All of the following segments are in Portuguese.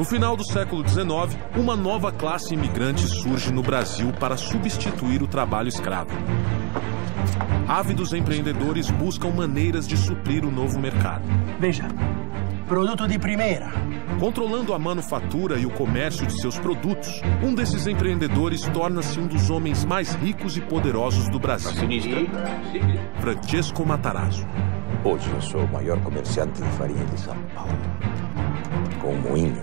No final do século XIX, uma nova classe imigrante surge no Brasil para substituir o trabalho escravo. Ávidos empreendedores buscam maneiras de suprir o novo mercado. Veja, produto de primeira. Controlando a manufatura e o comércio de seus produtos, um desses empreendedores torna-se um dos homens mais ricos e poderosos do Brasil. Francesco Matarazzo. Hoje eu sou o maior comerciante de farinha de São Paulo. Com um moinho,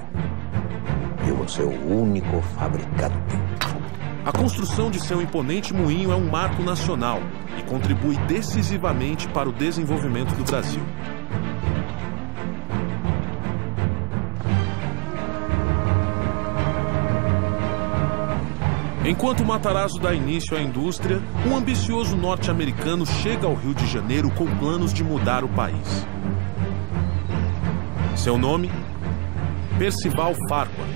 eu vou ser o único fabricante. A construção de seu imponente moinho é um marco nacional e contribui decisivamente para o desenvolvimento do Brasil. Enquanto Matarazzo dá início à indústria, um ambicioso norte-americano chega ao Rio de Janeiro com planos de mudar o país. Seu nome? Percival Farquhar.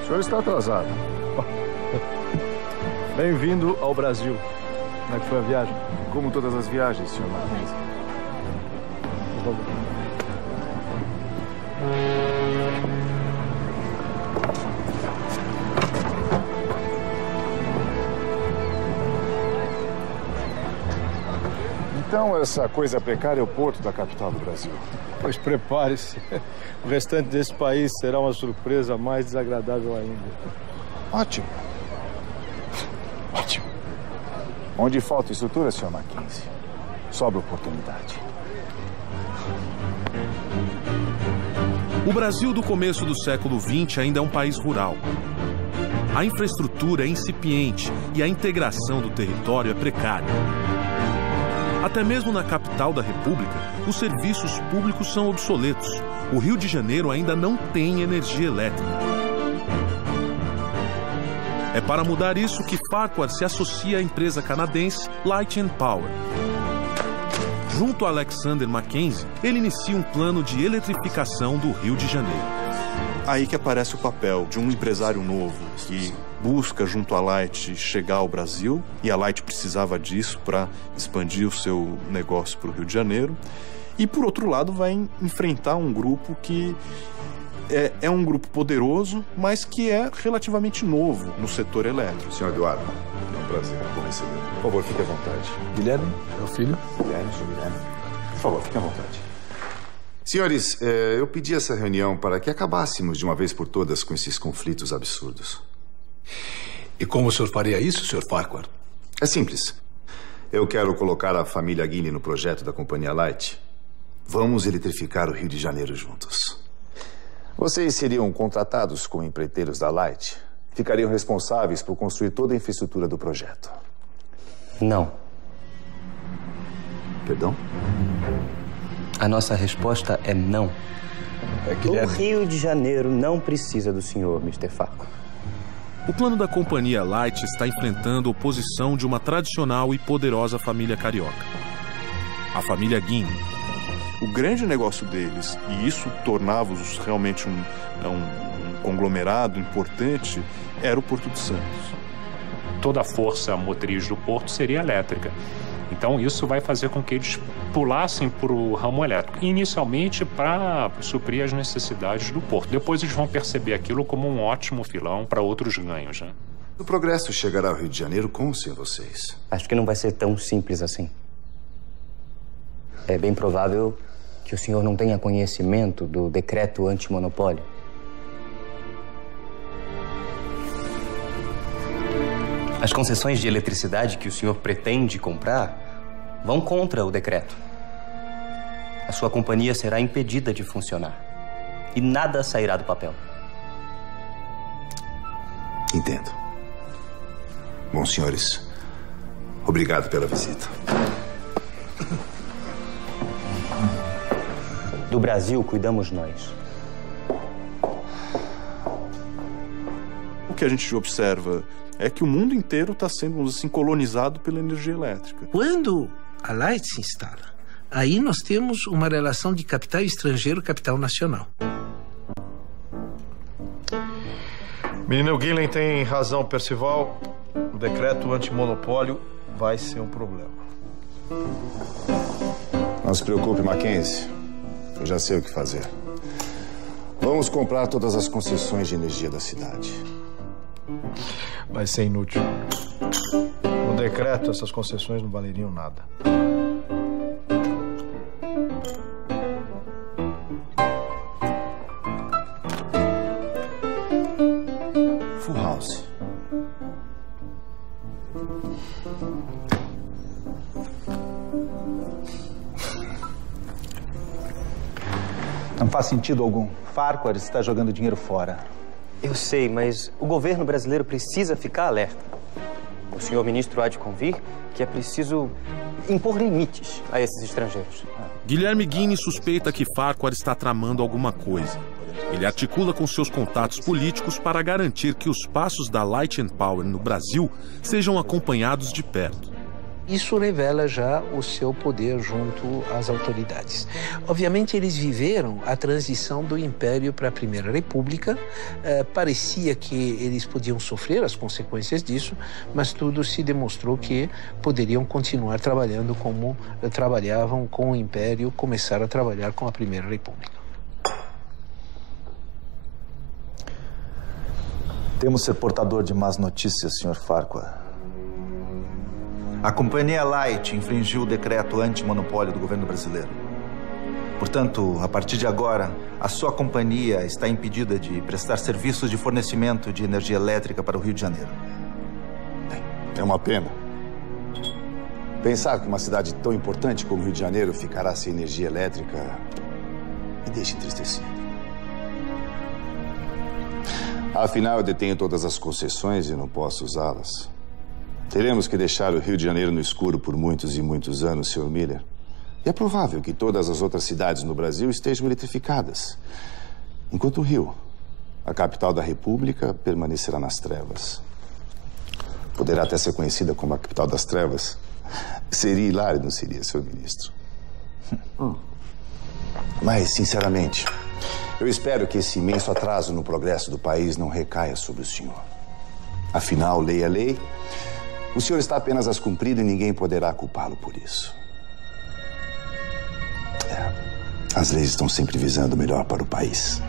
O senhor está atrasado. Bem-vindo ao Brasil. Como é que foi a viagem? Como todas as viagens, senhor Marquês. Então, essa coisa precária é o porto da capital do Brasil. Pois prepare-se. O restante desse país será uma surpresa mais desagradável ainda. Ótimo. Ótimo. Onde falta estrutura, senhor Mackenzie, sobra oportunidade. O Brasil do começo do século XX ainda é um país rural. A infraestrutura é incipiente e a integração do território é precária. Até mesmo na capital da República, os serviços públicos são obsoletos. O Rio de Janeiro ainda não tem energia elétrica. É para mudar isso que Farquhar se associa à empresa canadense Light and Power. Junto a Alexander Mackenzie, ele inicia um plano de eletrificação do Rio de Janeiro. Aí que aparece o papel de um empresário novo que busca, junto à Light, chegar ao Brasil, e a Light precisava disso para expandir o seu negócio para o Rio de Janeiro. E, por outro lado, vai enfrentar um grupo que é um grupo poderoso, mas que é relativamente novo no setor elétrico. Senhor Eduardo, é um prazer. Bom recebê-lo. Por favor, fique à vontade. Guilherme, meu filho. Guilherme, senhor Guilherme. Por favor, fique à vontade. Senhores, eu pedi essa reunião para que acabássemos de uma vez por todas com esses conflitos absurdos. E como o senhor faria isso, Sr. Farquhar? É simples. Eu quero colocar a família Guinea no projeto da Companhia Light. Vamos eletrificar o Rio de Janeiro juntos. Vocês seriam contratados como empreiteiros da Light. Ficariam responsáveis por construir toda a infraestrutura do projeto. Não. Perdão? A nossa resposta é não. Guilherme. O Rio de Janeiro não precisa do senhor, Mr. Farquhar. O plano da Companhia Light está enfrentando a oposição de uma tradicional e poderosa família carioca, a família Guinea. O grande negócio deles, e isso tornava-os realmente um conglomerado importante, era o Porto de Santos. Toda a força motriz do porto seria elétrica. Então, isso vai fazer com que eles pulassem para o ramo elétrico. Inicialmente, para suprir as necessidades do porto. Depois, eles vão perceber aquilo como um ótimo filão para outros ganhos, né? O progresso chegará ao Rio de Janeiro com ou sem vocês? Acho que não vai ser tão simples assim. É bem provável que o senhor não tenha conhecimento do decreto antimonopólio? As concessões de eletricidade que o senhor pretende comprar vão contra o decreto. A sua companhia será impedida de funcionar e nada sairá do papel. Entendo. Bom, senhores, obrigado pela visita. Do Brasil, cuidamos nós. O que a gente observa é que o mundo inteiro está sendo, vamos dizer assim, colonizado pela energia elétrica. Quando a Light se instala, aí nós temos uma relação de capital estrangeiro, capital nacional. Menino Guilhem tem razão, Percival. O decreto antimonopólio vai ser um problema. Não se preocupe, Mackenzie. Eu já sei o que fazer. Vamos comprar todas as concessões de energia da cidade. Vai ser inútil. No decreto, essas concessões não valeriam nada. Full House. Não faz sentido algum. Farquhar está jogando dinheiro fora. Eu sei, mas o governo brasileiro precisa ficar alerta. O senhor ministro há de convir que é preciso impor limites a esses estrangeiros. Guilherme Guiney suspeita que Farquhar está tramando alguma coisa. Ele articula com seus contatos políticos para garantir que os passos da Light and Power no Brasil sejam acompanhados de perto. Isso revela já o seu poder junto às autoridades. Obviamente, eles viveram a transição do Império para a Primeira República. Parecia que eles podiam sofrer as consequências disso, mas tudo se demonstrou que poderiam continuar trabalhando como trabalhavam com o Império, começaram a trabalhar com a Primeira República. Temos ser portador de más notícias, Sr. Farquhar. A companhia Light infringiu o decreto antimonopólio do governo brasileiro. Portanto, a partir de agora, a sua companhia está impedida de prestar serviços de fornecimento de energia elétrica para o Rio de Janeiro. É uma pena. Pensar que uma cidade tão importante como o Rio de Janeiro ficará sem energia elétrica me deixa entristecido. Afinal, eu detenho todas as concessões e não posso usá-las. Teremos que deixar o Rio de Janeiro no escuro por muitos e muitos anos, Sr. Miller. E é provável que todas as outras cidades no Brasil estejam eletrificadas. Enquanto o Rio, a capital da República, permanecerá nas trevas. Poderá até ser conhecida como a capital das trevas. Seria hilário, não seria, Sr. Ministro? Mas, sinceramente, eu espero que esse imenso atraso no progresso do país não recaia sobre o senhor. Afinal, lei é lei. O senhor está apenas as cumprindo e ninguém poderá culpá-lo por isso. As leis estão sempre visando o melhor para o país.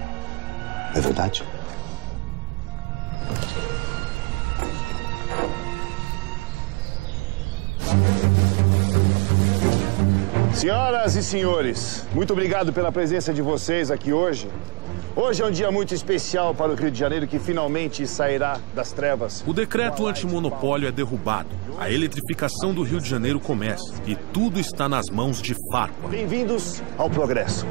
Não é verdade? Senhoras e senhores, muito obrigado pela presença de vocês aqui hoje. Hoje é um dia muito especial para o Rio de Janeiro, que finalmente sairá das trevas. O decreto antimonopólio é derrubado. A eletrificação do Rio de Janeiro começa e tudo está nas mãos de Farquhar. Bem-vindos ao progresso.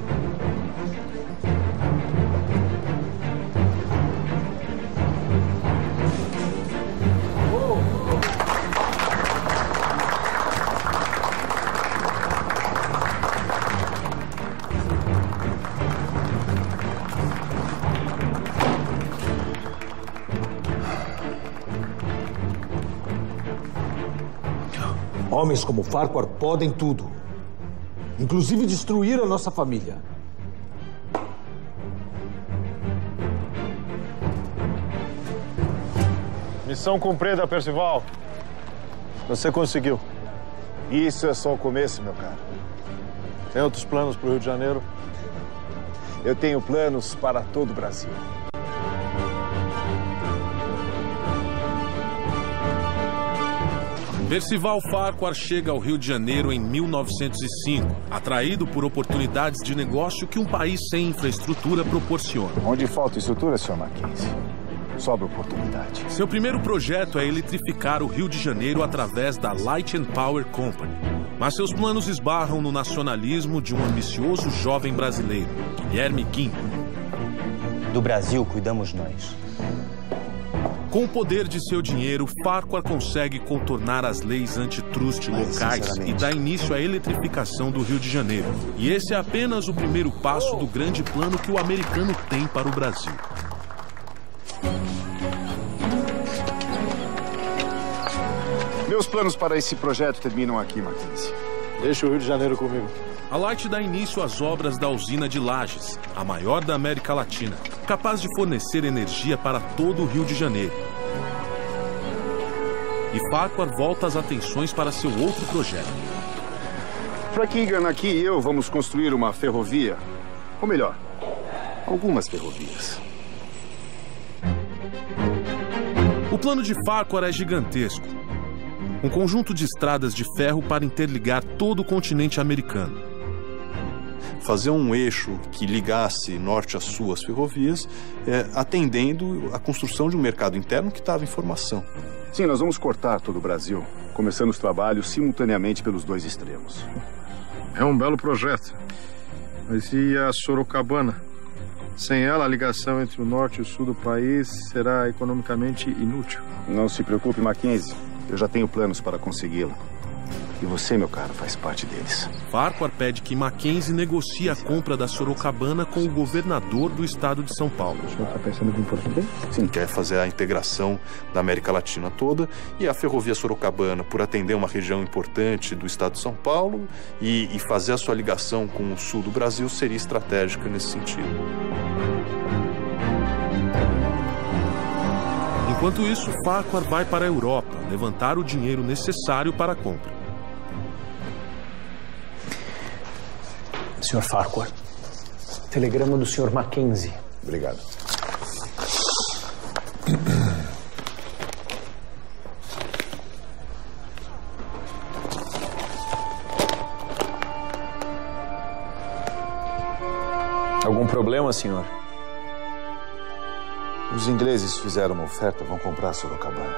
Homens como Farquhar podem tudo, inclusive destruir a nossa família. Missão cumprida, Percival. Você conseguiu. Isso é só o começo, meu caro. Tem outros planos para o Rio de Janeiro? Eu tenho planos para todo o Brasil. Percival Farquhar chega ao Rio de Janeiro em 1905, atraído por oportunidades de negócio que um país sem infraestrutura proporciona. Onde falta estrutura, Sr. Mackenzie? Sobra oportunidade. Seu primeiro projeto é eletrificar o Rio de Janeiro através da Light and Power Company. Mas seus planos esbarram no nacionalismo de um ambicioso jovem brasileiro, Guilherme Guim. Do Brasil cuidamos nós. Com o poder de seu dinheiro, Farquhar consegue contornar as leis antitruste locais e dá início à eletrificação do Rio de Janeiro. E esse é apenas o primeiro passo do grande plano que o americano tem para o Brasil. Meus planos para esse projeto terminam aqui, Mackenzie. Deixa o Rio de Janeiro comigo. A Light dá início às obras da usina de Lages, a maior da América Latina, capaz de fornecer energia para todo o Rio de Janeiro. E Farquhar volta as atenções para seu outro projeto. Frank Egan aqui e eu vamos construir uma ferrovia. Ou melhor, algumas ferrovias. O plano de Farquhar é gigantesco. Um conjunto de estradas de ferro para interligar todo o continente americano. Fazer um eixo que ligasse norte a sul as ferrovias, atendendo à construção de um mercado interno que estava em formação. Sim, nós vamos cortar todo o Brasil, começando os trabalhos simultaneamente pelos dois extremos. É um belo projeto. Mas e a Sorocabana? Sem ela, a ligação entre o norte e o sul do país será economicamente inútil. Não se preocupe, Mackenzie. Eu já tenho planos para consegui-la. E você, meu caro, faz parte deles. Farquhar pede que Mackenzie negocie a compra da Sorocabana com o governador do estado de São Paulo. O senhor está pensando em português? Sim, quer fazer a integração da América Latina toda. E a ferrovia Sorocabana, por atender uma região importante do estado de São Paulo e fazer a sua ligação com o sul do Brasil, seria estratégica nesse sentido. Enquanto isso, Farquhar vai para a Europa levantar o dinheiro necessário para a compra. Sr. Farquhar, telegrama do Sr. Mackenzie. Obrigado. Algum problema, senhor? Os ingleses fizeram uma oferta, vão comprar Sorocabana.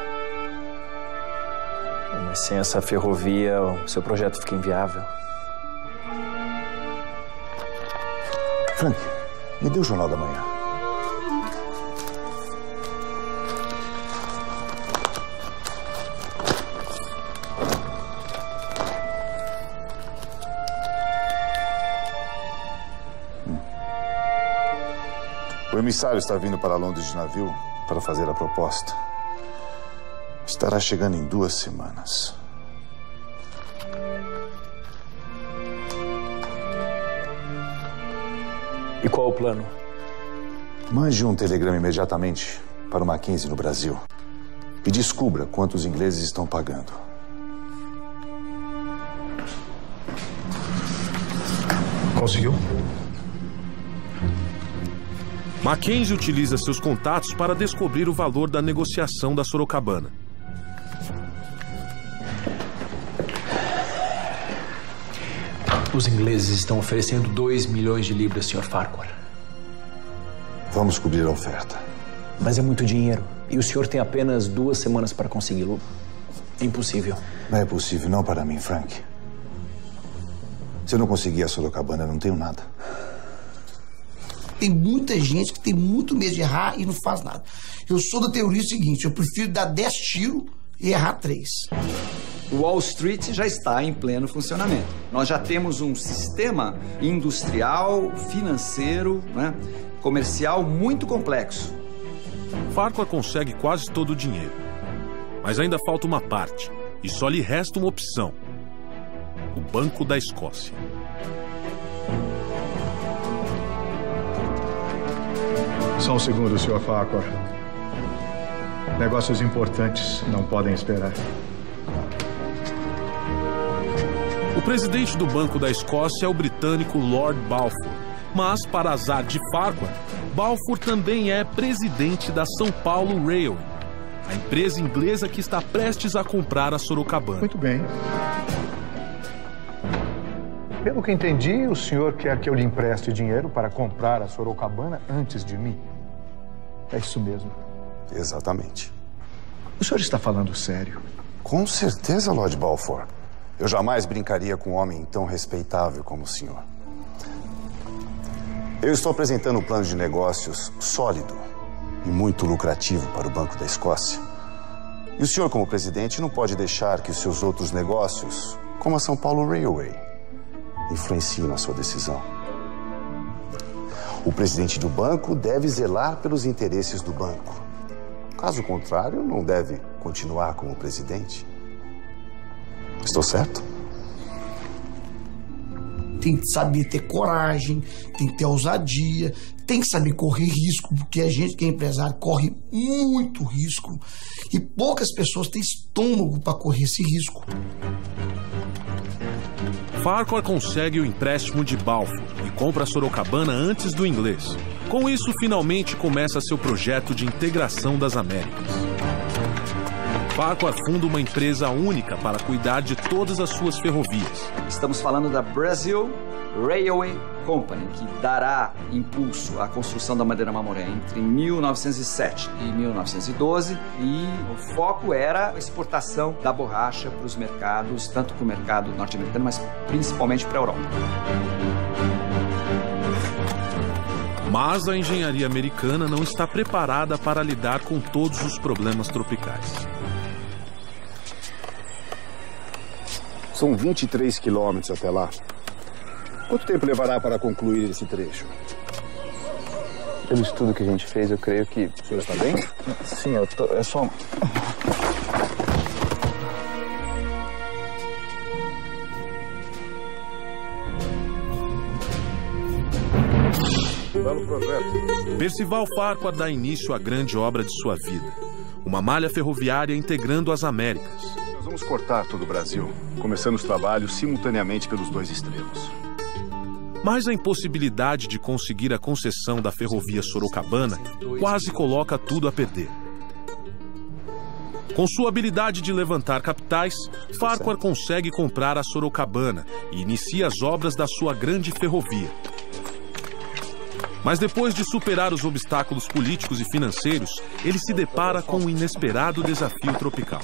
Mas sem essa ferrovia, o seu projeto fica inviável. Frank, me dê o Jornal da Manhã. O emissário está vindo para Londres de navio para fazer a proposta. Estará chegando em 2 semanas. E qual o plano? Mande um telegrama imediatamente para o Mackenzie no Brasil e descubra quanto os ingleses estão pagando. Conseguiu? Mackenzie utiliza seus contatos para descobrir o valor da negociação da Sorocabana. Os ingleses estão oferecendo 2 milhões de libras, Sr. Farquhar. Vamos cobrir a oferta. Mas é muito dinheiro. E o senhor tem apenas 2 semanas para consegui-lo. Impossível. Não é possível, não para mim, Frank. Se eu não conseguir a Sorocabana, eu não tenho nada. Tem muita gente que tem muito medo de errar e não faz nada. Eu sou da teoria seguinte, eu prefiro dar 10 tiros e errar 3. O Wall Street já está em pleno funcionamento. Nós já temos um sistema industrial, financeiro, comercial muito complexo. Farquhar consegue quase todo o dinheiro. Mas ainda falta uma parte. E só lhe resta uma opção. O Banco da Escócia. Só um segundo, Sr. Farquhar. Negócios importantes não podem esperar. O presidente do Banco da Escócia é o britânico Lord Balfour. Mas, para azar de Farquhar, Balfour também é presidente da São Paulo Railway. a empresa inglesa que está prestes a comprar a Sorocabana. Muito bem. Pelo que entendi, o senhor quer que eu lhe empreste dinheiro para comprar a Sorocabana antes de mim. É isso mesmo. Exatamente. O senhor está falando sério? Com certeza, Lord Balfour. Eu jamais brincaria com um homem tão respeitável como o senhor. Eu estou apresentando um plano de negócios sólido e muito lucrativo para o Banco da Escócia. E o senhor, como presidente, não pode deixar que os seus outros negócios, como a São Paulo Railway, influenciem na sua decisão. O presidente do banco deve zelar pelos interesses do banco. Caso contrário, não deve continuar como presidente. Estou certo? Tem que saber ter coragem, tem que ter ousadia, tem que saber correr risco, porque a gente que é empresário corre muito risco e poucas pessoas têm estômago para correr esse risco. Farquhar consegue o empréstimo de Balfour e compra a Sorocabana antes do inglês. Com isso, finalmente começa seu projeto de integração das Américas. Farquhar funda uma empresa única para cuidar de todas as suas ferrovias. Estamos falando da Brazil Railway Company, que dará impulso à construção da Madeira Mamoré entre 1907 e 1912, e o foco era a exportação da borracha para os mercados, tanto para o mercado norte-americano, mas principalmente para a Europa. Mas a engenharia americana não está preparada para lidar com todos os problemas tropicais. São 23 quilômetros até lá. Quanto tempo levará para concluir esse trecho? Pelo estudo que a gente fez, eu creio que... O senhor está bem? Sim, eu tô... É só... Belo projeto. Percival Farquhar dá início à grande obra de sua vida. Uma malha ferroviária integrando as Américas. Nós vamos cortar todo o Brasil, começando os trabalhos simultaneamente pelos dois extremos. Mas a impossibilidade de conseguir a concessão da ferrovia Sorocabana quase coloca tudo a perder. Com sua habilidade de levantar capitais, Farquhar consegue comprar a Sorocabana e inicia as obras da sua grande ferrovia. Mas depois de superar os obstáculos políticos e financeiros, ele se depara com um inesperado desafio tropical.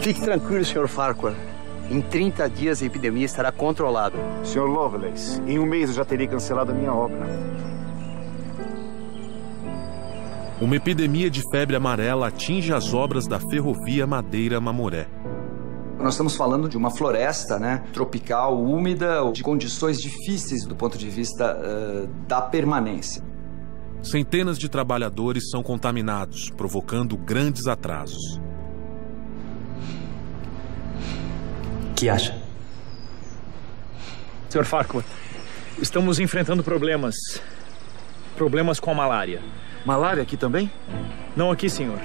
Fique tranquilo, Sr. Farquhar. Em 30 dias a epidemia estará controlada. Sr. Lovelace, em um mês eu já terei cancelado a minha obra. Uma epidemia de febre amarela atinge as obras da ferrovia Madeira Mamoré. Nós estamos falando de uma floresta, né, tropical, úmida, de condições difíceis do ponto de vista da permanência. Centenas de trabalhadores são contaminados, provocando grandes atrasos. O que acha? Sr. Farquhar, estamos enfrentando problemas. Problemas com a malária. Malária aqui também? Não aqui, senhor.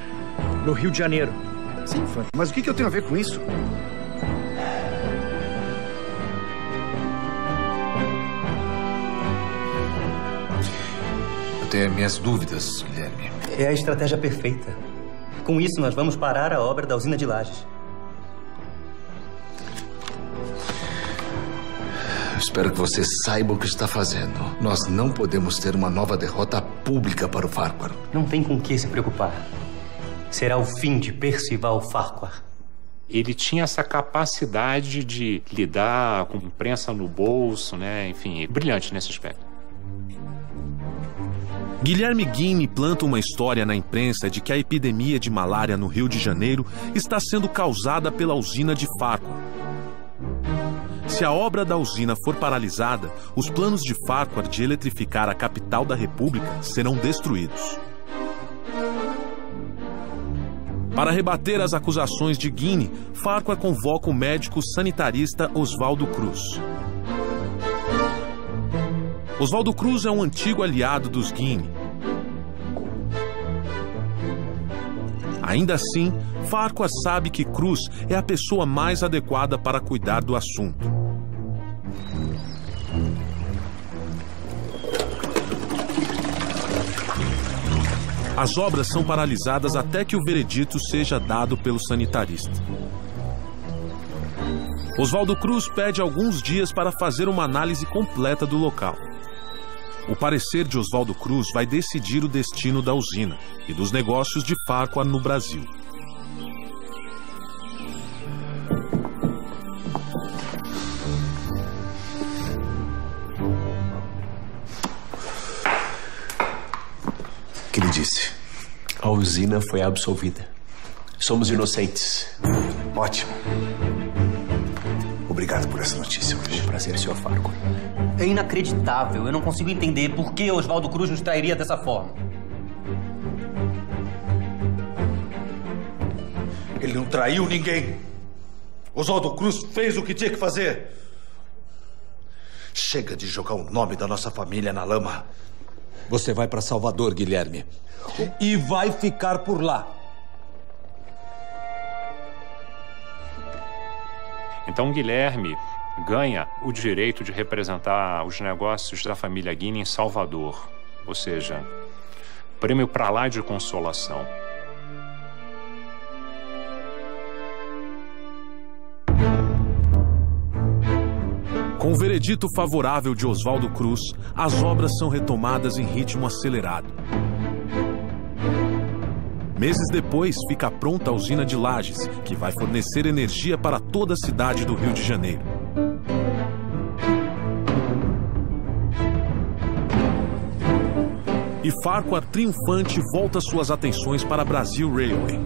No Rio de Janeiro. Sim, Frank. Mas o que eu tenho a ver com isso? Eu tenho minhas dúvidas, Guilherme. É a estratégia perfeita. Com isso, nós vamos parar a obra da usina de Lajes. Espero que você saiba o que está fazendo. Nós não podemos ter uma nova derrota pública para o Farquhar. Não tem com o que se preocupar. Será o fim de Percival Farquhar. Ele tinha essa capacidade de lidar com imprensa no bolso, né? Enfim, brilhante nesse aspecto. Guilherme Guiney planta uma história na imprensa de que a epidemia de malária no Rio de Janeiro está sendo causada pela usina de Farquhar. Se a obra da usina for paralisada, os planos de Farquhar de eletrificar a capital da República serão destruídos. Para rebater as acusações de Guiney, Farquhar convoca o médico sanitarista Oswaldo Cruz. Oswaldo Cruz é um antigo aliado dos Guiney. Ainda assim, Farquhar sabe que Cruz é a pessoa mais adequada para cuidar do assunto. As obras são paralisadas até que o veredito seja dado pelo sanitarista. Oswaldo Cruz pede alguns dias para fazer uma análise completa do local. O parecer de Oswaldo Cruz vai decidir o destino da usina e dos negócios de Farquhar no Brasil. O que ele disse? A usina foi absolvida. Somos inocentes. Ótimo. Obrigado por essa notícia hoje. Prazer, Sr. Farquhar. É inacreditável. Eu não consigo entender por que Oswaldo Cruz nos trairia dessa forma. Ele não traiu ninguém. Oswaldo Cruz fez o que tinha que fazer. Chega de jogar o nome da nossa família na lama. Você vai para Salvador, Guilherme. E vai ficar por lá. Então, Guilherme ganha o direito de representar os negócios da família Guinea em Salvador. Ou seja, prêmio pra lá de consolação. Com o veredito favorável de Oswaldo Cruz, as obras são retomadas em ritmo acelerado. Meses depois, fica pronta a usina de Lages, que vai fornecer energia para toda a cidade do Rio de Janeiro. E Farquhar, triunfante, volta suas atenções para a Brazil Railway.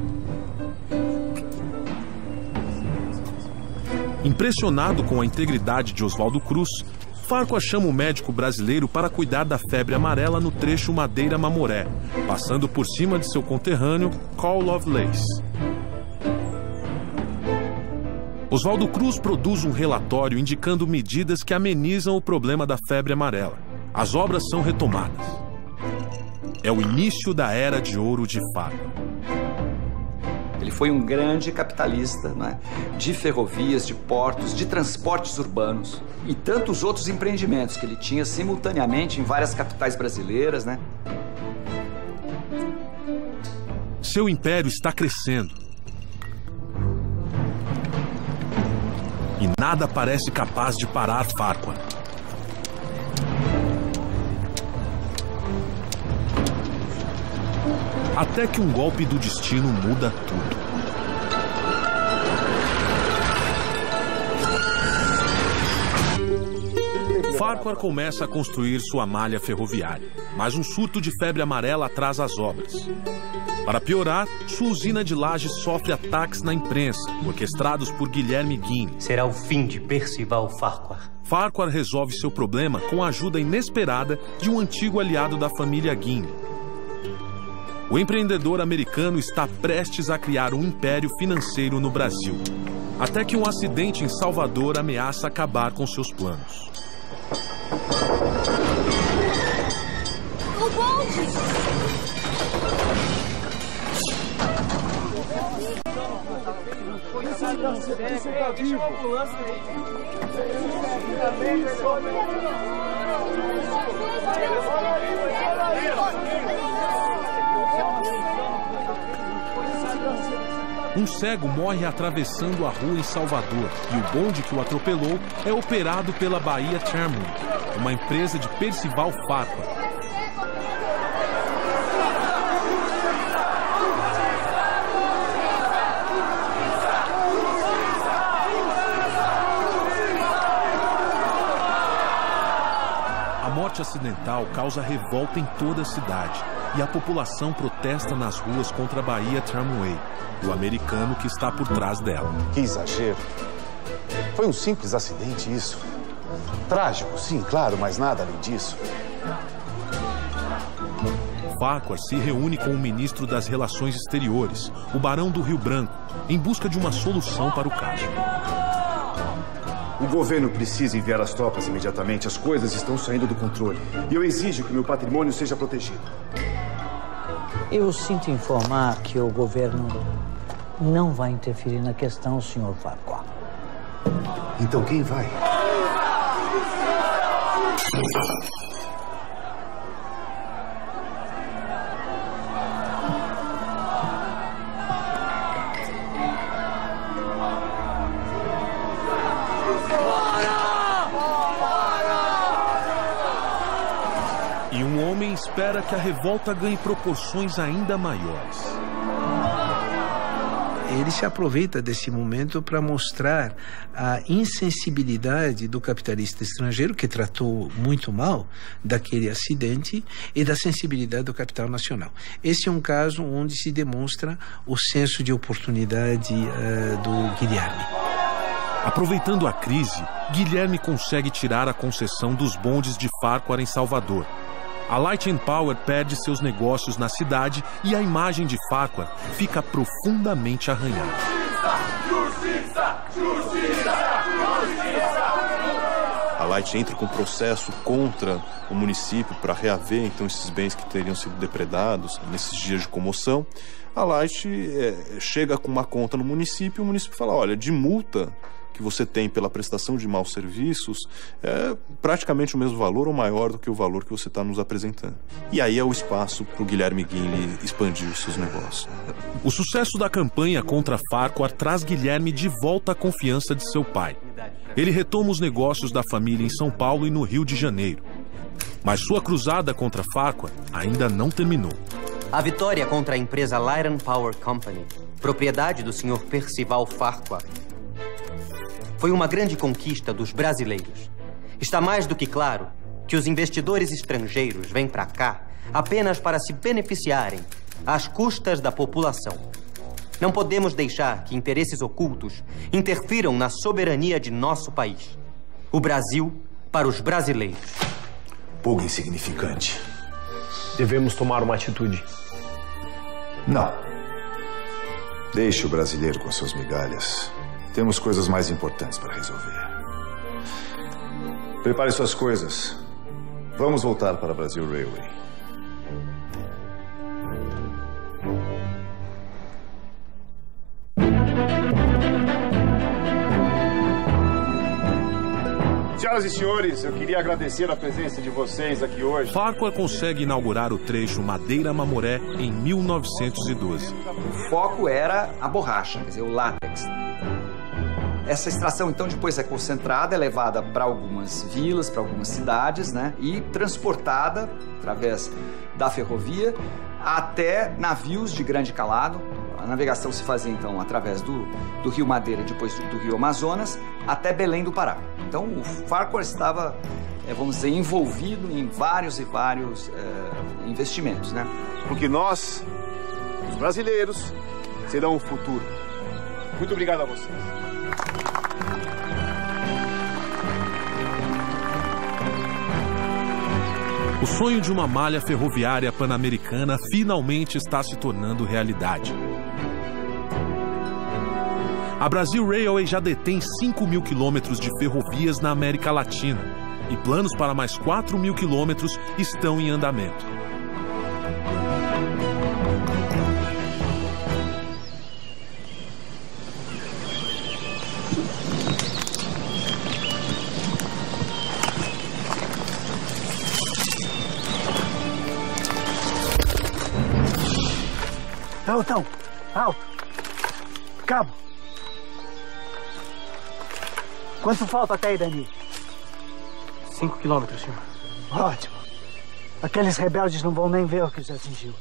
Impressionado com a integridade de Oswaldo Cruz, Farquhar chama o médico brasileiro para cuidar da febre amarela no trecho Madeira-Mamoré, passando por cima de seu conterrâneo, Carl Lovelace. Oswaldo Cruz produz um relatório indicando medidas que amenizam o problema da febre amarela. As obras são retomadas. É o início da Era de Ouro de Farquhar. Ele foi um grande capitalista, né? De ferrovias, de portos, de transportes urbanos e tantos outros empreendimentos que ele tinha simultaneamente em várias capitais brasileiras, né? Seu império está crescendo. E nada parece capaz de parar Farquhar. Até que um golpe do destino muda tudo. Farquhar começa a construir sua malha ferroviária, mas um surto de febre amarela atrasa as obras. Para piorar, sua usina de Lages sofre ataques na imprensa, orquestrados por Guilherme Guinea. Será o fim de Percival Farquhar. Farquhar resolve seu problema com a ajuda inesperada de um antigo aliado da família Guinea. O empreendedor americano está prestes a criar um império financeiro no Brasil, até que um acidente em Salvador ameaça acabar com seus planos. O bonde! Um cego morre atravessando a rua em Salvador e o bonde que o atropelou é operado pela Bahia Tramway, uma empresa de Percival Farquhar. A morte acidental causa revolta em toda a cidade e a população protesta nas ruas contra a Bahia Tramway, o americano que está por trás dela. Que exagero. Foi um simples acidente isso. Trágico, sim, claro, mas nada além disso. Farquhar se reúne com o ministro das Relações Exteriores, o Barão do Rio Branco, em busca de uma solução para o caso. O governo precisa enviar as tropas imediatamente. As coisas estão saindo do controle. E eu exijo que meu patrimônio seja protegido. Eu sinto informar que o governo não vai interferir na questão, Sr. Farquhar. Então quem vai? E um homem espera que a revolta ganhe proporções ainda maiores. Ele se aproveita desse momento para mostrar a insensibilidade do capitalista estrangeiro, que tratou muito mal daquele acidente, e da sensibilidade do capital nacional. Esse é um caso onde se demonstra o senso de oportunidade do Guilherme. Aproveitando a crise, Guilherme consegue tirar a concessão dos bondes de Farquhar em Salvador. A Light & Power perde seus negócios na cidade e a imagem de Farquhar fica profundamente arranhada. Justiça! Justiça! Justiça! A Light entra com processo contra o município para reaver então esses bens que teriam sido depredados nesses dias de comoção. A Light chega com uma conta no município e o município fala, olha, de multa que você tem pela prestação de maus serviços é praticamente o mesmo valor ou maior do que o valor que você está nos apresentando. E aí é o espaço para o Guilherme Guinle expandir os seus negócios. O sucesso da campanha contra Farquhar traz Guilherme de volta à confiança de seu pai. Ele retoma os negócios da família em São Paulo e no Rio de Janeiro. Mas sua cruzada contra Farquhar ainda não terminou. A vitória contra a empresa Light & Power Company, propriedade do Sr. Percival Farquhar, foi uma grande conquista dos brasileiros. Está mais do que claro que os investidores estrangeiros vêm para cá apenas para se beneficiarem às custas da população. Não podemos deixar que interesses ocultos interfiram na soberania de nosso país. O Brasil para os brasileiros. Pouco insignificante. Devemos tomar uma atitude. Não. Deixe o brasileiro com suas migalhas. Temos coisas mais importantes para resolver. Prepare suas coisas. Vamos voltar para Brasil Railway. Senhoras e senhores, eu queria agradecer a presença de vocês aqui hoje. Farquhar consegue inaugurar o trecho Madeira-Mamoré em 1912. O foco era a borracha, quer dizer, o látex. Essa extração, então, depois é concentrada, é levada para algumas vilas, para algumas cidades, né? E transportada através da ferrovia até navios de grande calado. A navegação se fazia, então, através do Rio Madeira e depois do Rio Amazonas até Belém do Pará. Então, o Farquhar estava, vamos dizer, envolvido em vários e vários investimentos, né? Porque nós, os brasileiros, serão o futuro. Muito obrigado a vocês. O sonho de uma malha ferroviária pan-americana finalmente está se tornando realidade. A Brasil Railway já detém 5.000 quilômetros de ferrovias na América Latina e planos para mais 4.000 quilômetros estão em andamento. Altão, alto. Cabo. Quanto falta até aí, Dani? 5 quilômetros, senhor. Ótimo. Aqueles rebeldes não vão nem ver o que os atingiu.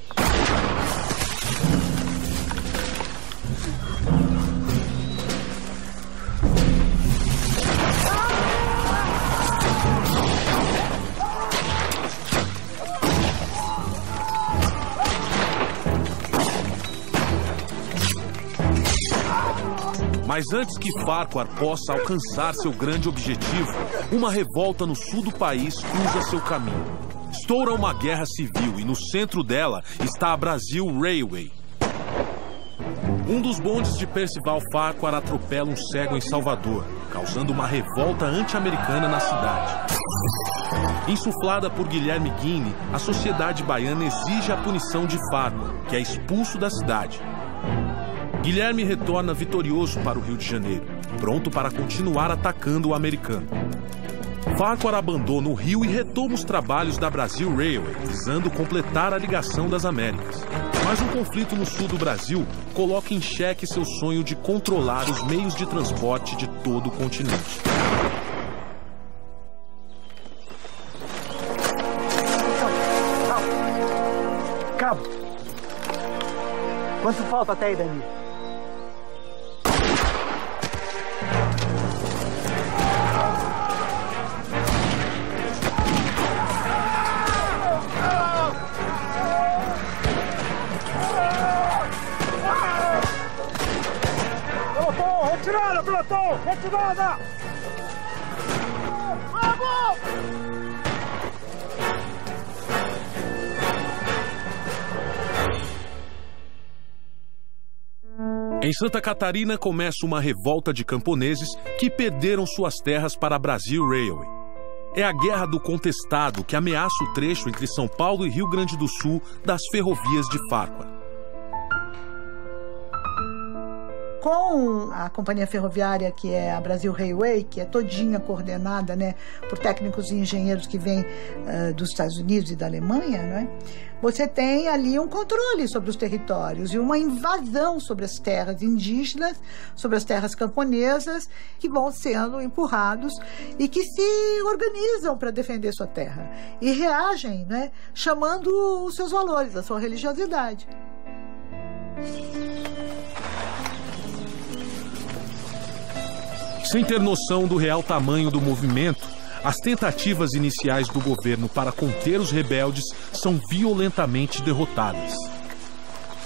Mas antes que Farquhar possa alcançar seu grande objetivo, uma revolta no sul do país cruza seu caminho. Estoura uma guerra civil e no centro dela está a Brasil Railway. Um dos bondes de Percival Farquhar atropela um cego em Salvador, causando uma revolta anti-americana na cidade. Insuflada por Guilherme Guinle, a sociedade baiana exige a punição de Farquhar, que é expulso da cidade. Guilherme retorna vitorioso para o Rio de Janeiro, pronto para continuar atacando o americano. Farquhar abandona o Rio e retoma os trabalhos da Brazil Railway, visando completar a ligação das Américas. Mas um conflito no sul do Brasil coloca em xeque seu sonho de controlar os meios de transporte de todo o continente. Cabo, quanto falta até aí, Dani? Retirada, pelotão! Retirada! Vamos! Em Santa Catarina começa uma revolta de camponeses que perderam suas terras para a Brazil Railway. É a Guerra do Contestado que ameaça o trecho entre São Paulo e Rio Grande do Sul das ferrovias de Farquhar. Com a companhia ferroviária, que é a Brazil Railway, que é todinha coordenada, né, por técnicos e engenheiros que vêm dos Estados Unidos e da Alemanha, né, você tem ali um controle sobre os territórios e uma invasão sobre as terras indígenas, sobre as terras camponesas, que vão sendo empurrados e que se organizam para defender sua terra e reagem, né, chamando os seus valores, a sua religiosidade. Sem ter noção do real tamanho do movimento, as tentativas iniciais do governo para conter os rebeldes são violentamente derrotadas.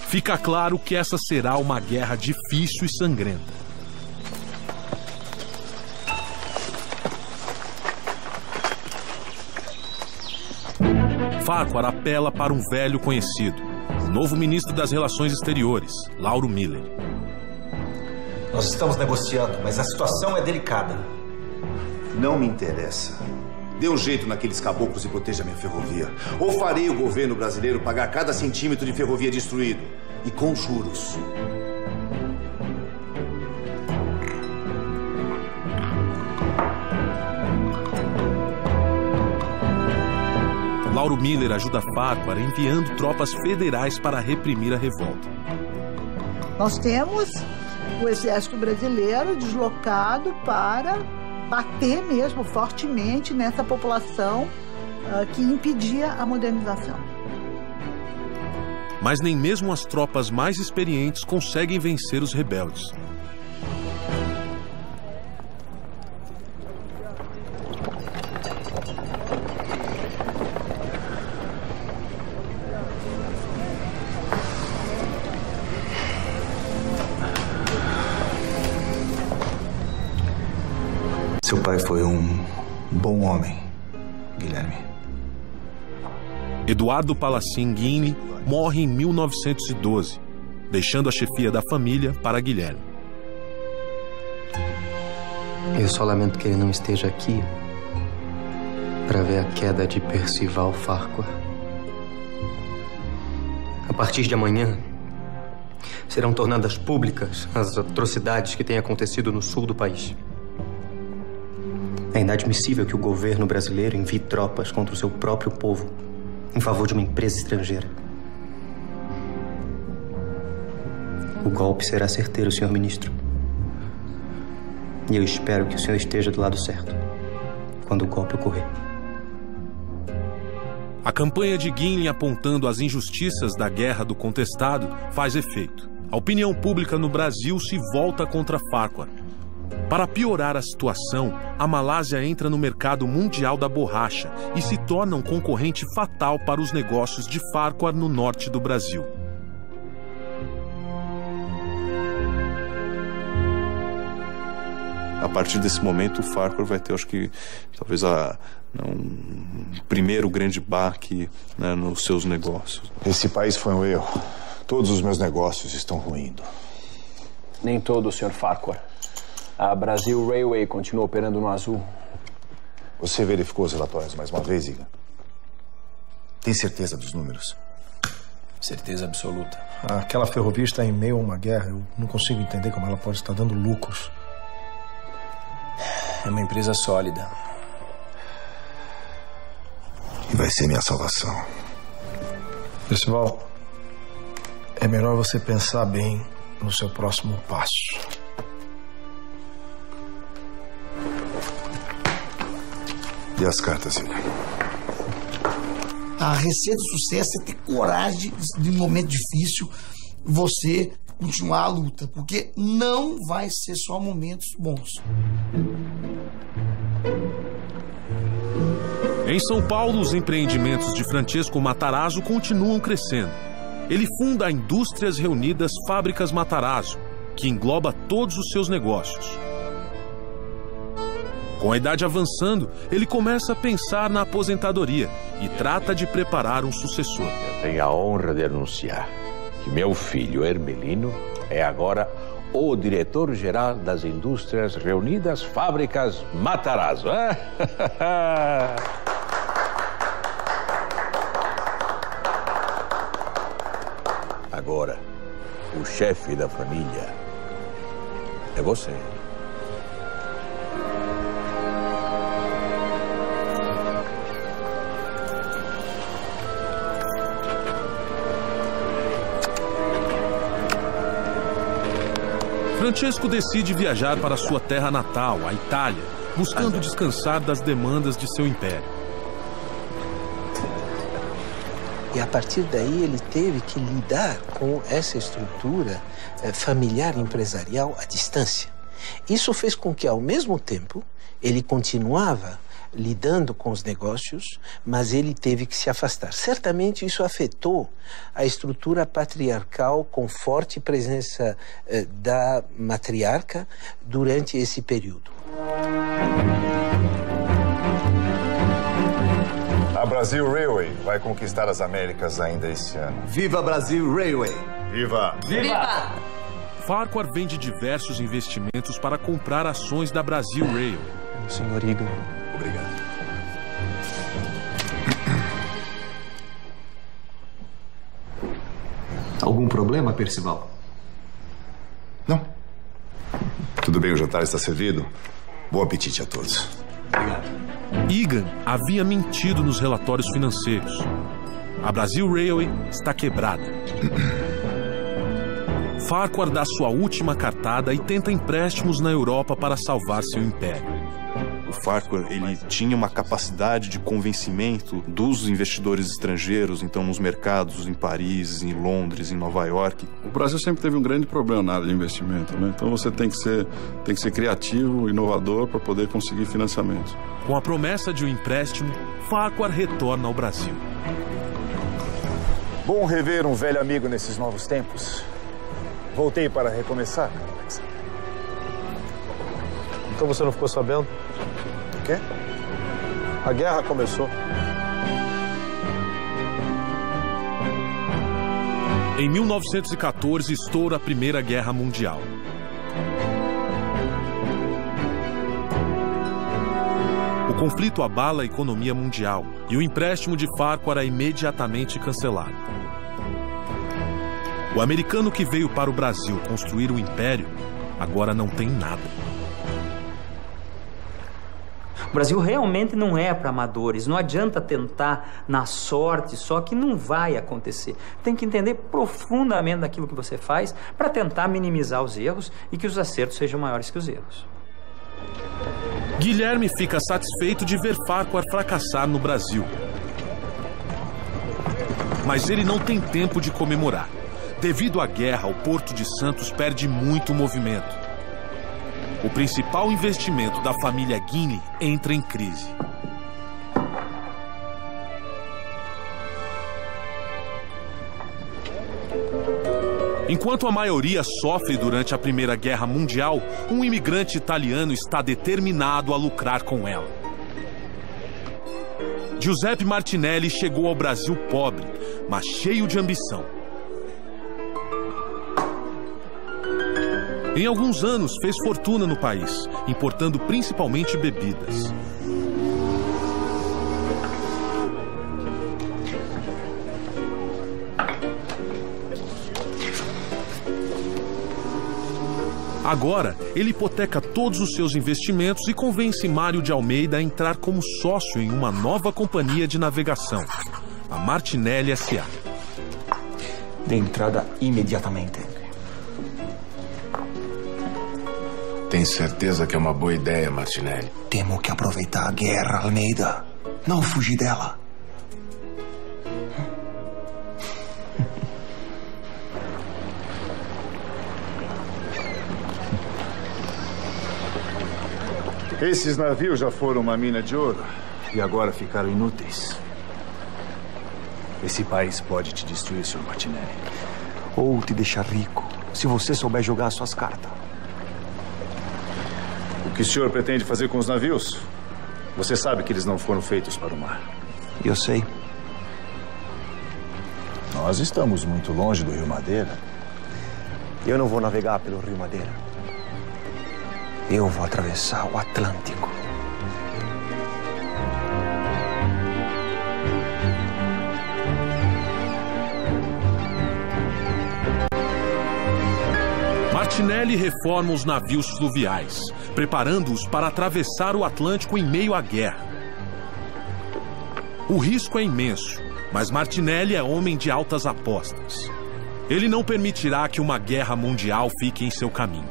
Fica claro que essa será uma guerra difícil e sangrenta. Farquhar apela para um velho conhecido, o novo ministro das Relações Exteriores, Lauro Miller. Nós estamos negociando, mas a situação é delicada. Não me interessa. Dê um jeito naqueles caboclos e proteja minha ferrovia. Ou farei o governo brasileiro pagar cada centímetro de ferrovia destruído. E com juros. Lauro Miller ajuda Farquhar enviando tropas federais para reprimir a revolta. Nós temos o exército brasileiro deslocado para bater mesmo fortemente nessa população que impedia a modernização. Mas nem mesmo as tropas mais experientes conseguem vencer os rebeldes. Seu pai foi um bom homem, Guilherme. Eduardo Palacin Guinle morre em 1912, deixando a chefia da família para Guilherme. Eu só lamento que ele não esteja aqui para ver a queda de Percival Farquhar. A partir de amanhã, serão tornadas públicas as atrocidades que têm acontecido no sul do país. É inadmissível que o governo brasileiro envie tropas contra o seu próprio povo em favor de uma empresa estrangeira. O golpe será certeiro, senhor ministro. E eu espero que o senhor esteja do lado certo quando o golpe ocorrer. A campanha de Guinle apontando as injustiças da Guerra do Contestado faz efeito. A opinião pública no Brasil se volta contra Farquhar. Para piorar a situação, a Malásia entra no mercado mundial da borracha e se torna um concorrente fatal para os negócios de Farquhar no norte do Brasil. A partir desse momento, o Farquhar vai ter, acho que, talvez um primeiro grande baque, né, nos seus negócios. Esse país foi um erro. Todos os meus negócios estão ruindo. Nem todo, Sr. Farquhar. A Brasil Railway continua operando no azul. Você verificou os relatórios mais uma vez, Igan? Tem certeza dos números? Certeza absoluta. Aquela ferrovia está em meio a uma guerra. Eu não consigo entender como ela pode estar dando lucros. É uma empresa sólida. E vai ser minha salvação. Percival, é melhor você pensar bem no seu próximo passo. E as cartas, Igan? A receita do sucesso é ter coragem de, um momento difícil, você continuar a luta, porque não vai ser só momentos bons. Em São Paulo, os empreendimentos de Francesco Matarazzo continuam crescendo. Ele funda a Indústrias Reunidas Fábricas Matarazzo, que engloba todos os seus negócios. Com a idade avançando, ele começa a pensar na aposentadoria e trata de preparar um sucessor. Eu tenho a honra de anunciar que meu filho Hermelino é agora o diretor-geral das Indústrias Reunidas Fábricas Matarazzo. Agora, o chefe da família é você. Francesco decide viajar para sua terra natal, a Itália, buscando descansar das demandas de seu império. E a partir daí ele teve que lidar com essa estrutura familiar empresarial à distância. Isso fez com que, ao mesmo tempo, ele continuava lidando com os negócios, mas ele teve que se afastar. Certamente isso afetou a estrutura patriarcal com forte presença da matriarca durante esse período. A Brasil Railway vai conquistar as Américas ainda esse ano. Viva Brasil Railway! Viva! Viva! Farquhar vende diversos investimentos para comprar ações da Brasil Railway. Senhor Igan. Obrigado. Algum problema, Percival? Não. Tudo bem, o jantar está servido. Bom apetite a todos. Obrigado. Igan havia mentido nos relatórios financeiros. A Brasil Railway está quebrada. Farquhar dá sua última cartada e tenta empréstimos na Europa para salvar seu império. O Farquhar, ele tinha uma capacidade de convencimento dos investidores estrangeiros, então nos mercados em Paris, em Londres, em Nova York. O Brasil sempre teve um grande problema na área de investimento, né? Então você tem que ser criativo, inovador para poder conseguir financiamento. Com a promessa de um empréstimo, Farquhar retorna ao Brasil. Bom rever um velho amigo nesses novos tempos. Voltei para recomeçar, Alex. Então você não ficou sabendo? O quê? A guerra começou. Em 1914, estoura a Primeira Guerra Mundial. O conflito abala a economia mundial e o empréstimo de Farquhar é imediatamente cancelado. O americano que veio para o Brasil construir um império agora não tem nada. O Brasil realmente não é para amadores. Não adianta tentar na sorte, só que não vai acontecer. Tem que entender profundamente daquilo que você faz para tentar minimizar os erros e que os acertos sejam maiores que os erros. Guilherme fica satisfeito de ver Farquhar fracassar no Brasil. Mas ele não tem tempo de comemorar. Devido à guerra, o Porto de Santos perde muito movimento. O principal investimento da família Guinle entra em crise. Enquanto a maioria sofre durante a Primeira Guerra Mundial, um imigrante italiano está determinado a lucrar com ela. Giuseppe Martinelli chegou ao Brasil pobre, mas cheio de ambição. Em alguns anos, fez fortuna no país, importando principalmente bebidas. Agora, ele hipoteca todos os seus investimentos e convence Mário de Almeida a entrar como sócio em uma nova companhia de navegação, a Martinelli S.A. Dê entrada imediatamente. Tem certeza que é uma boa ideia, Martinelli? Temo que aproveitar a guerra, Almeida. Não fugir dela. Esses navios já foram uma mina de ouro e agora ficaram inúteis. Esse país pode te destruir, Sr. Martinelli. Ou te deixar rico, se você souber jogar suas cartas. O que o senhor pretende fazer com os navios? Você sabe que eles não foram feitos para o mar. Eu sei. Nós estamos muito longe do Rio Madeira. Eu não vou navegar pelo Rio Madeira. Eu vou atravessar o Atlântico. Martinelli reforma os navios fluviais, preparando-os para atravessar o Atlântico em meio à guerra. O risco é imenso, mas Martinelli é homem de altas apostas. Ele não permitirá que uma guerra mundial fique em seu caminho.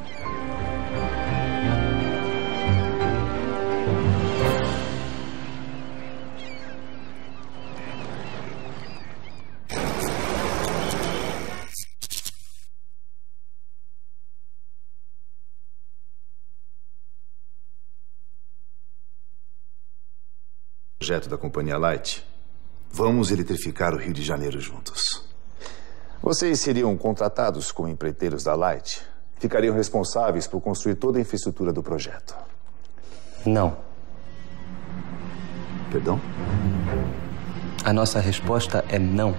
Projeto da Companhia Light. Vamos eletrificar o Rio de Janeiro juntos. Vocês seriam contratados como empreiteiros da Light? Ficariam responsáveis por construir toda a infraestrutura do projeto? Não. Perdão? A nossa resposta é não.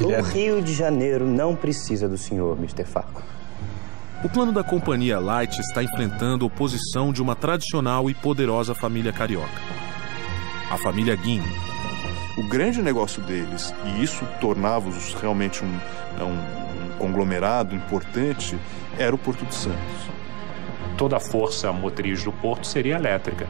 O Rio de Janeiro não precisa do senhor, Mr. Farquhar. O plano da Companhia Light está enfrentando a oposição de uma tradicional e poderosa família carioca. A família Guinee. O grande negócio deles, e isso tornava-os realmente um conglomerado importante, era o Porto de Santos. Toda a força motriz do porto seria elétrica.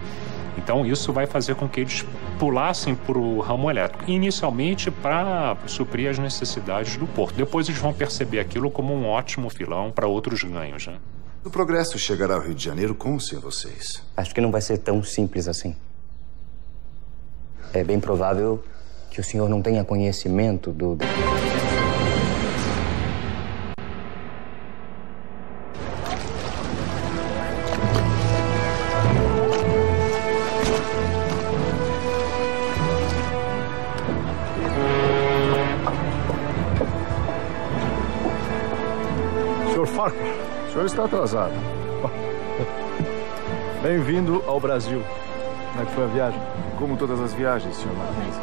Então isso vai fazer com que eles pulassem para o ramo elétrico, inicialmente para suprir as necessidades do porto. Depois eles vão perceber aquilo como um ótimo filão para outros ganhos, né? O progresso chegará ao Rio de Janeiro com ou sem vocês? Acho que não vai ser tão simples assim. É bem provável que o senhor não tenha conhecimento do... Sr. Farquhar, o senhor está atrasado. Bem-vindo ao Brasil. Como é que foi a viagem? Como todas as viagens, Sr. Martins.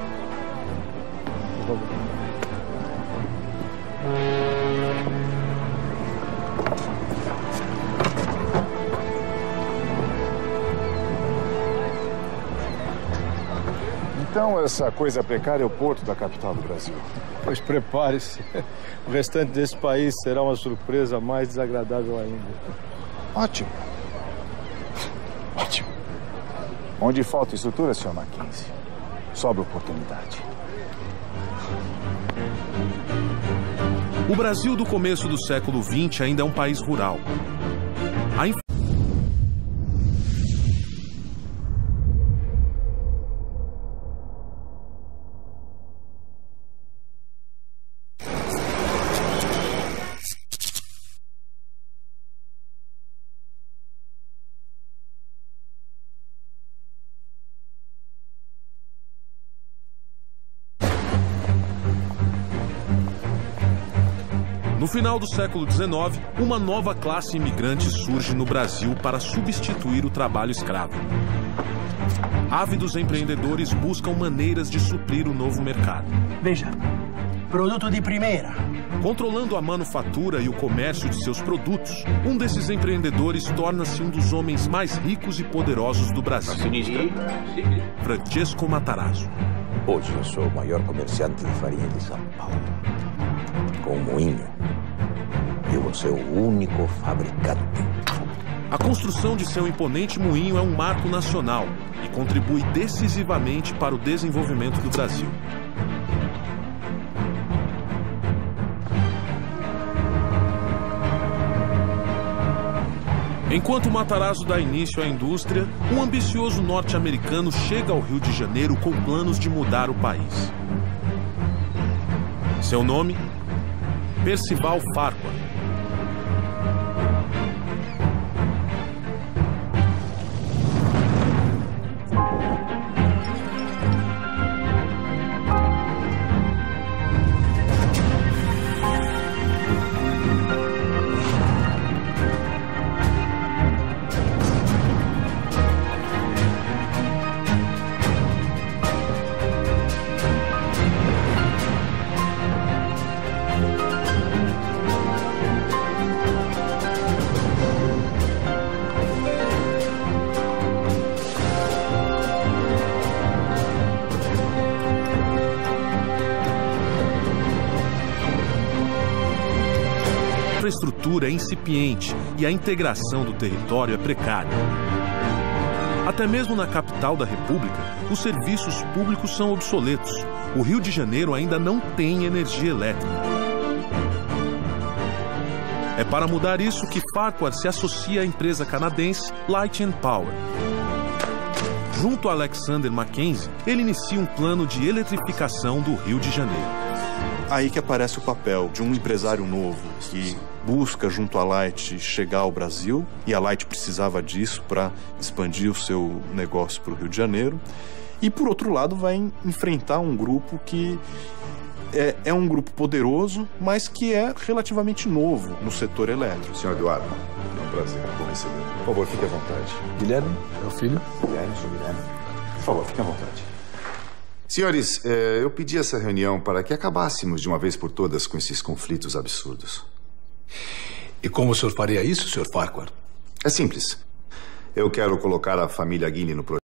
Então, essa coisa precária é o porto da capital do Brasil. Pois prepare-se. O restante desse país será uma surpresa mais desagradável ainda. Ótimo. Ótimo. Onde falta estrutura, Sr. Mackenzie, sobra oportunidade. O Brasil do começo do século XX ainda é um país rural. No final do século XIX, uma nova classe imigrante surge no Brasil para substituir o trabalho escravo. Ávidos empreendedores buscam maneiras de suprir o novo mercado. Veja, Produto de primeira. Controlando a manufatura e o comércio de seus produtos, um desses empreendedores torna-se um dos homens mais ricos e poderosos do Brasil. Francesco Matarazzo. Hoje eu sou o maior comerciante de farinha de São Paulo. Com um moinho, eu vou ser o único fabricante. A construção de seu imponente moinho é um marco nacional e contribui decisivamente para o desenvolvimento do Brasil. Enquanto Matarazzo dá início à indústria, um ambicioso norte-americano chega ao Rio de Janeiro com planos de mudar o país. Seu nome? Percival Farquhar. A infraestrutura é incipiente e a integração do território é precária. Até mesmo na capital da República, os serviços públicos são obsoletos. O Rio de Janeiro ainda não tem energia elétrica. É para mudar isso que Farquhar se associa à empresa canadense Light and Power. Junto a Alexander Mackenzie, ele inicia um plano de eletrificação do Rio de Janeiro. Aí que aparece o papel de um empresário novo que busca, junto à Light, chegar ao Brasil, e a Light precisava disso para expandir o seu negócio para o Rio de Janeiro. E, por outro lado, vai enfrentar um grupo que é um grupo poderoso, mas que é relativamente novo no setor elétrico. Senhor Eduardo, é um prazer, bom receber. Por favor, fique à vontade. Guilherme, é o filho? Guilherme, sou Guilherme. Por favor, fique à vontade. Senhores, eu pedi essa reunião para que acabássemos de uma vez por todas com esses conflitos absurdos. E como o senhor faria isso, Sr. Farquhar? É simples. Eu quero colocar a família Guinea no projeto.